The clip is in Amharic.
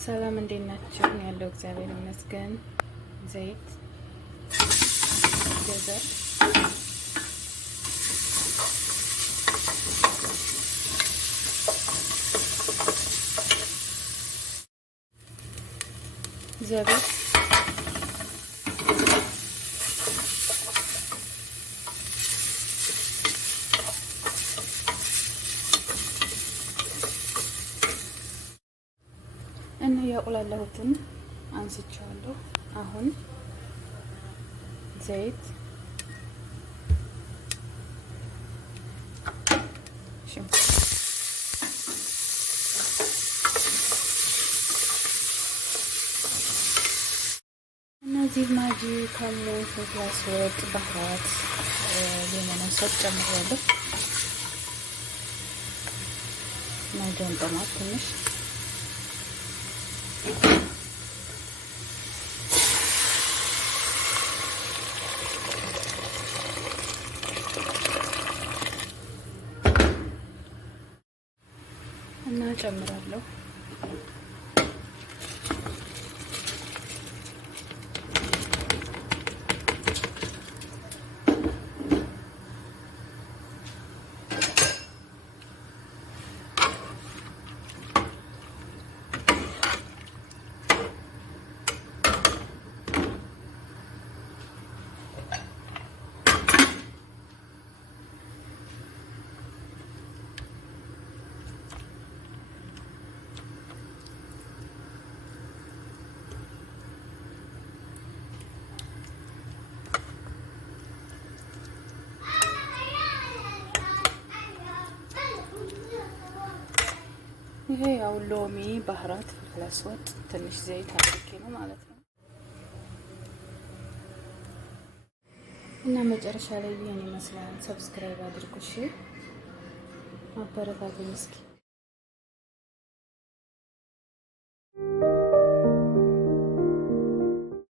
ሰላም እንዴት ናችሁ? ያለው እግዚአብሔር ይመስገን። ዘይት ገዘር ዘቢብ እና ያቁላለሁትን አንስቻለሁ። አሁን ዘይት እነዚህ ማጂ ካለ ፍላስ ወጥ ባህራት ሌመን ሶስ ጨምሬያለሁ። ማጂውን ጠማት ትንሽ እና ጨምራለሁ። ይሄ ያው ሎሚ ባህራት ፍልፍል ወጥ ትንሽ ዘይት አድርጌ ነው ማለት ነው። እና መጨረሻ ላይ ይሄን ይመስላል። ሰብስክራይብ አድርጉ እሺ፣ አበረታቱኝ እስኪ።